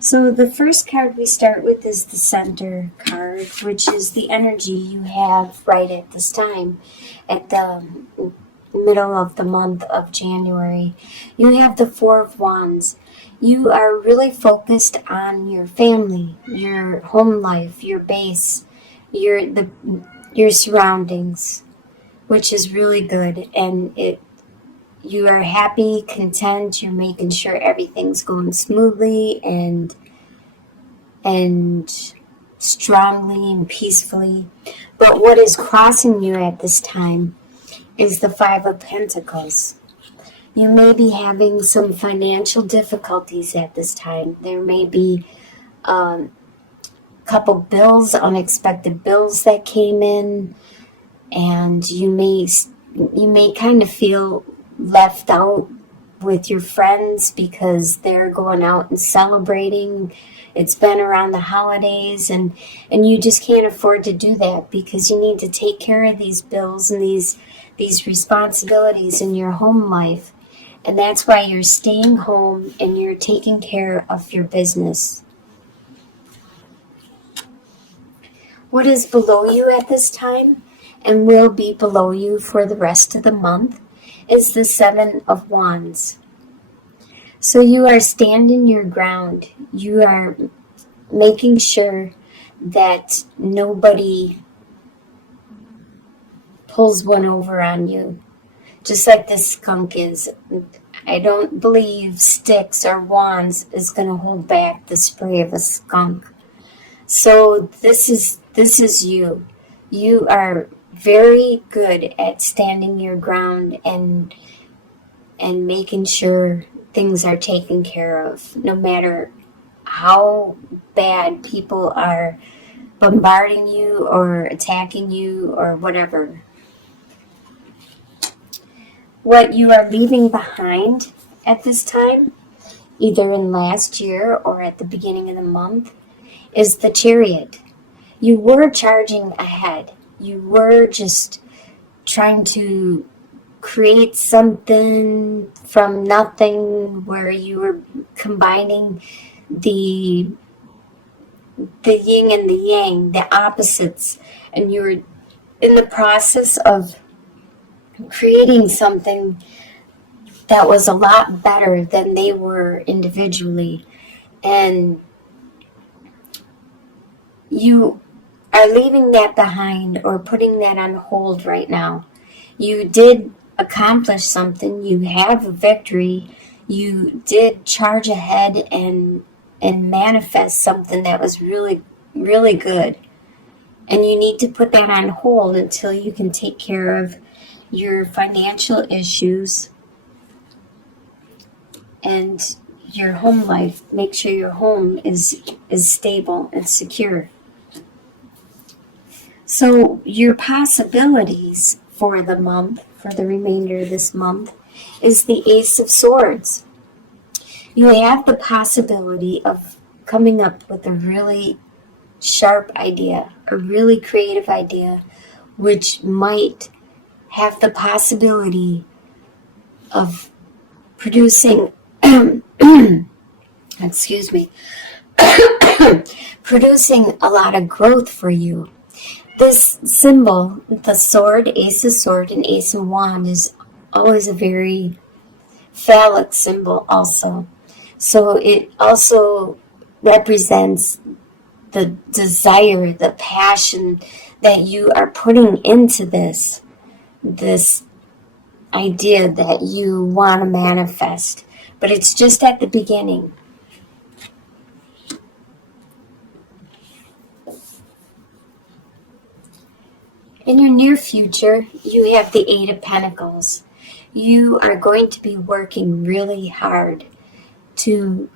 So the first card we start with is the center card, which is the energy you have right at this time, at the middle of the month of January. You have the Four of Wands. You are really focused on your family, your home life, your base, your surroundings, which is really good. And you are happy, content, you're making sure everything's going smoothly and strongly and peacefully. But what is crossing you at this time is the Five of Pentacles. You may be having some financial difficulties at this time. There may be a couple bills, unexpected bills that came in, and you may kind of feel left out with your friends because they're going out and celebrating. It's been around the holidays, and you just can't afford to do that because you need to take care of these bills and these responsibilities in your home life. And that's why you're staying home and you're taking care of your business. What is below you at this time and will be below you for the rest of the month is the Seven of Wands. So you are standing your ground. You are making sure that nobody pulls one over on you. Just like this skunk is. I don't believe sticks or wands is going to hold back the spray of a skunk. So this is you. You are very good at standing your ground and making sure things are taken care of, no matter how bad people are bombarding you or attacking you or whatever. What you are leaving behind at this time, either in last year or at the beginning of the month, is the Chariot. You were charging ahead. You were just trying to create something from nothing, where you were combining the yin and the yang, the opposites, and you were in the process of creating something that was a lot better than they were individually. And you are leaving that behind or putting that on hold right now. You did accomplish something. You have a victory. You did charge ahead and manifest something that was really, really good. And you need to put that on hold until you can take care of your financial issues and your home life. Make sure your home is stable and secure. So your possibilities for the month, for the remainder of this month, is the Ace of Swords. You have the possibility of coming up with a really sharp idea, a really creative idea, which might have the possibility of producing excuse me producing a lot of growth for you. This symbol, the sword, Ace of Sword and Ace of Wand, is always a very phallic symbol also. So it also represents the desire, the passion that you are putting into this idea that you want to manifest. But it's just at the beginning. In your near future, you have the Eight of Pentacles. You are going to be working really hard to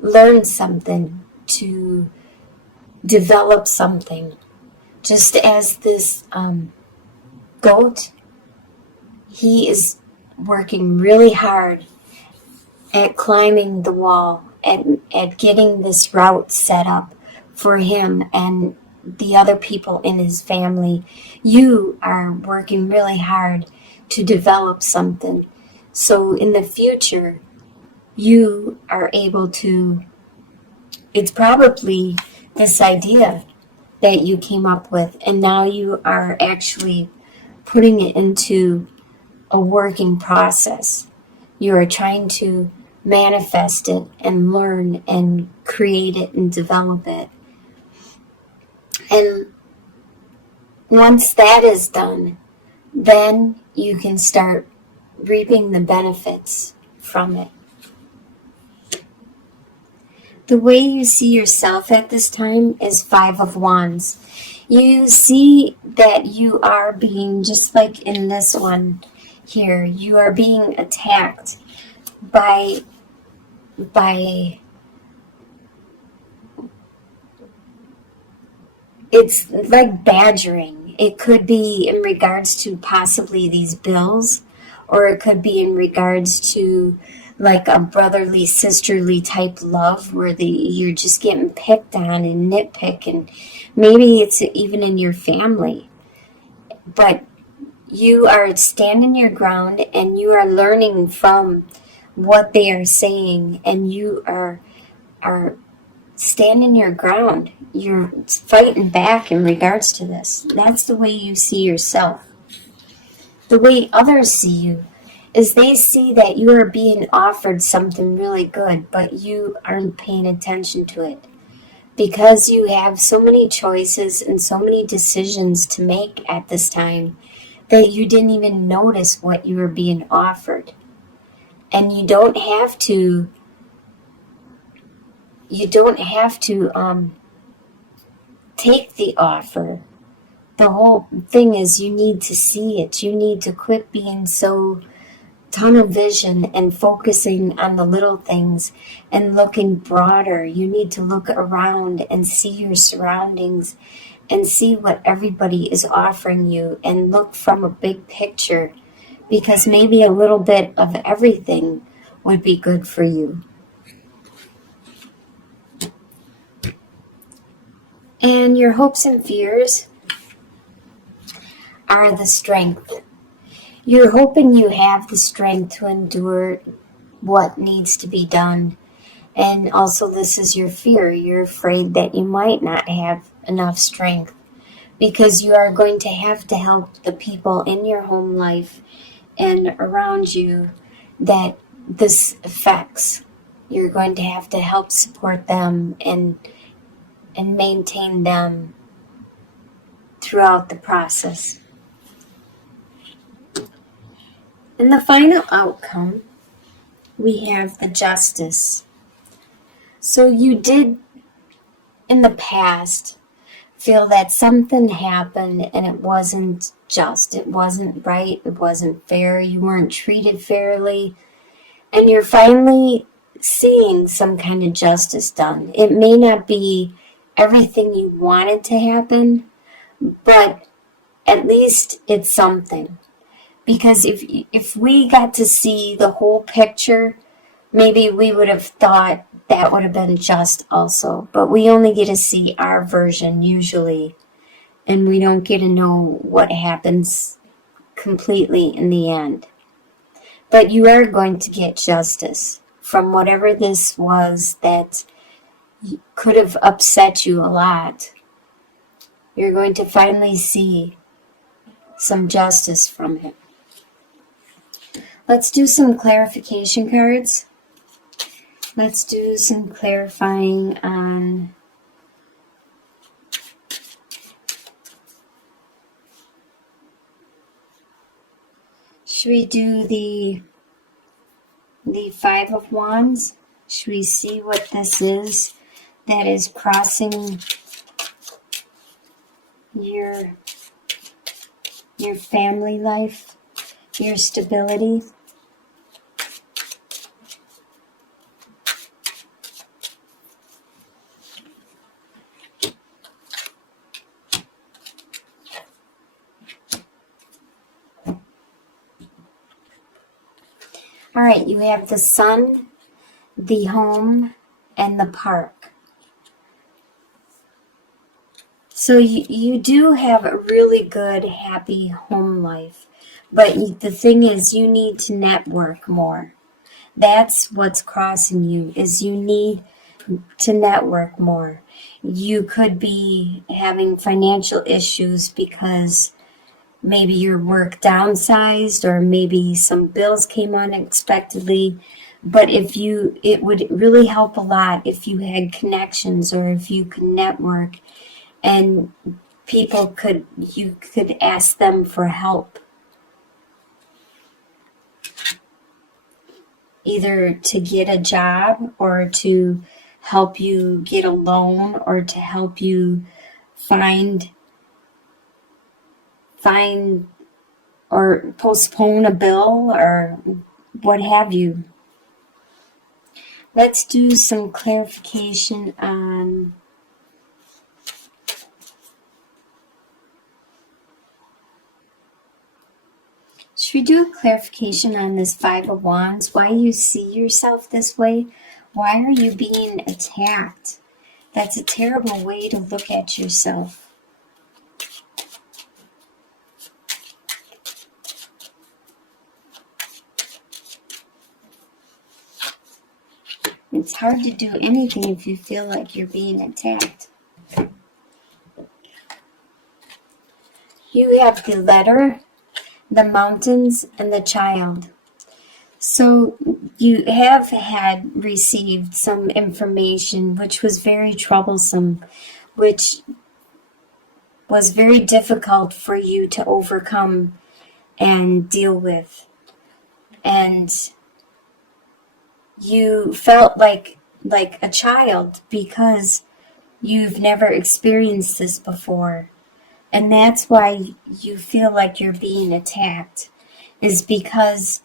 learn something, to develop something. Just as this goat, he is working really hard at climbing the wall, at getting this route set up for him and the other people in his family. You are working really hard to develop something. So in the future, you are able to it's probably this idea that you came up with, and now you are actually putting it into a working process. You are trying to manifest it and learn and create it and develop it. And once that is done, then you can start reaping the benefits from it. The way you see yourself at this time is Five of Wands. You see that you are being, just like in this one here, you are being attacked by it's like badgering. It could be in regards to possibly these bills, or it could be in regards to like a brotherly, sisterly type love where you're just getting picked on and nitpick, and maybe it's even in your family. But you are standing your ground and you are learning from what they are saying, and you are standing your ground. You're fighting back in regards to this. That's the way you see yourself. The way others see you is they see that you are being offered something really good, but you aren't paying attention to it because you have so many choices and so many decisions to make at this time that you didn't even notice what you were being offered. And you don't have to take the offer. The whole thing is you need to see it. You need to quit being so tunnel vision and focusing on the little things and looking broader. You need to look around and see your surroundings and see what everybody is offering you and look from a big picture, because maybe a little bit of everything would be good for you. And your hopes and fears are the strength. You're hoping you have the strength to endure what needs to be done. And also this is your fear. You're afraid that you might not have enough strength because you are going to have to help the people in your home life and around you that this affects. You're going to have to help support them and maintain them throughout the process. In the final outcome, we have the Justice. So you did, in the past, feel that something happened and it wasn't just, it wasn't right, it wasn't fair, you weren't treated fairly, and you're finally seeing some kind of justice done. It may not be everything you wanted to happen, but at least it's something. Because if we got to see the whole picture, maybe we would have thought that would have been just also. But we only get to see our version usually, and we don't get to know what happens completely in the end. But you are going to get justice from whatever this was that could have upset you a lot. You're going to finally see some justice from it. Let's do some clarification cards. Let's do some clarifying on should we do the Five of Wands? Should we see what this is that is crossing your family life, your stability? All right, you have the sun, the home, and the park. So you do have a really good, happy home life. But the thing is, you need to network more. That's what's crossing you, is you need to network more. You could be having financial issues because maybe your work downsized, or maybe some bills came unexpectedly. But it would really help a lot if you had connections, or if you could network, and you could ask them for help, either to get a job, or to help you get a loan, or to help you find or postpone a bill, or what have you. Let's do some clarification on should we do a clarification on this Five of Wands? Why you see yourself this way? Why are you being attacked? That's a terrible way to look at yourself. It's hard to do anything if you feel like you're being attacked. You have the Letter, the Mountains, and the Child. So you have received some information which was very troublesome, which was very difficult for you to overcome and deal with. And you felt like a child because you've never experienced this before. And that's why you feel like you're being attacked, is because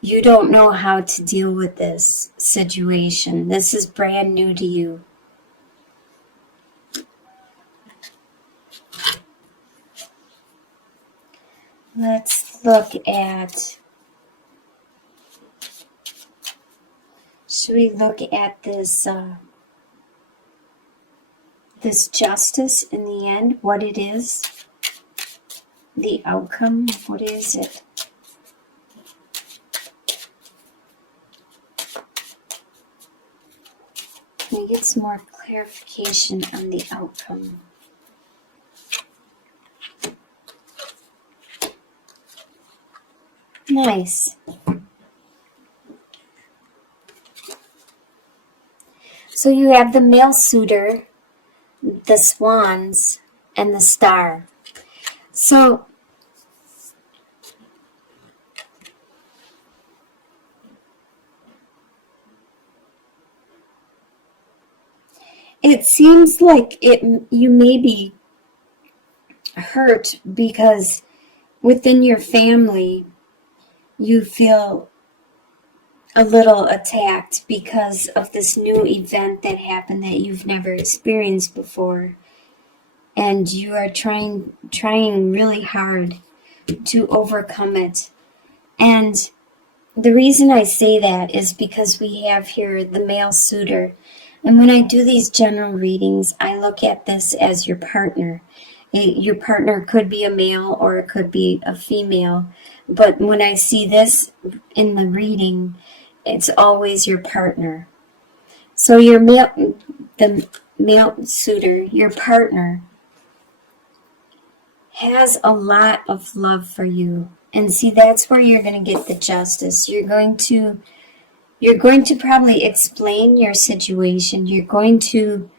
you don't know how to deal with this situation. This is brand new to you. Let's look at, should we look at this this justice in the end, what it is, the outcome, what is it? Can we get some more clarification on the outcome? Nice. So you have the male suitor, the swans, and the star. So it seems like you may be hurt because within your family you feel a little attacked because of this new event that happened that you've never experienced before. And you are trying really hard to overcome it. And the reason I say that is because we have here the male suitor. And when I do these general readings, I look at this as your partner. Your partner could be a male or it could be a female. But when I see this in the reading, it's always your partner. So the male suitor, your partner, has a lot of love for you. And see, that's where you're going to get the justice. You're going to probably explain your situation. You're going to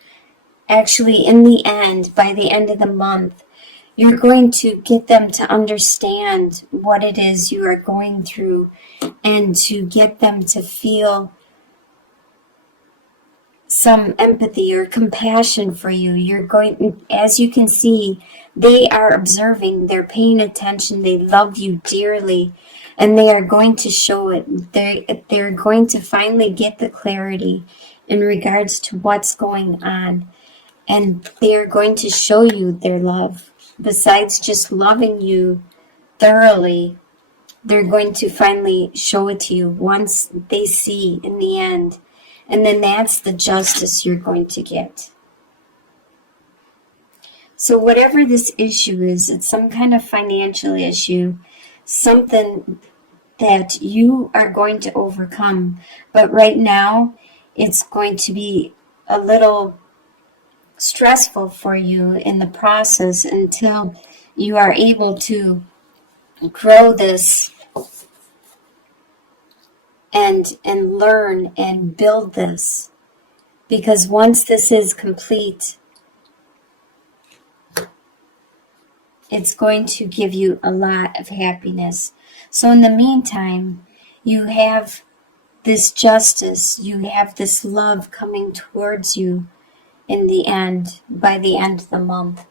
actually, in the end, by the end of the month, you're going to get them to understand what it is you are going through, and to get them to feel some empathy or compassion for you. You're going, as you can see, they are observing, they're paying attention, they love you dearly, and they are going to show it. They're going to finally get the clarity in regards to what's going on, and they are going to show you their love. Besides just loving you thoroughly, they're going to finally show it to you once they see in the end. And then that's the justice you're going to get. So whatever this issue is, it's some kind of financial issue, something that you are going to overcome. But right now, it's going to be a little stressful for you in the process until you are able to grow this and learn and build this. Because once this is complete, it's going to give you a lot of happiness. So in the meantime, you have this justice, you have this love coming towards you in the end, by the end of the month.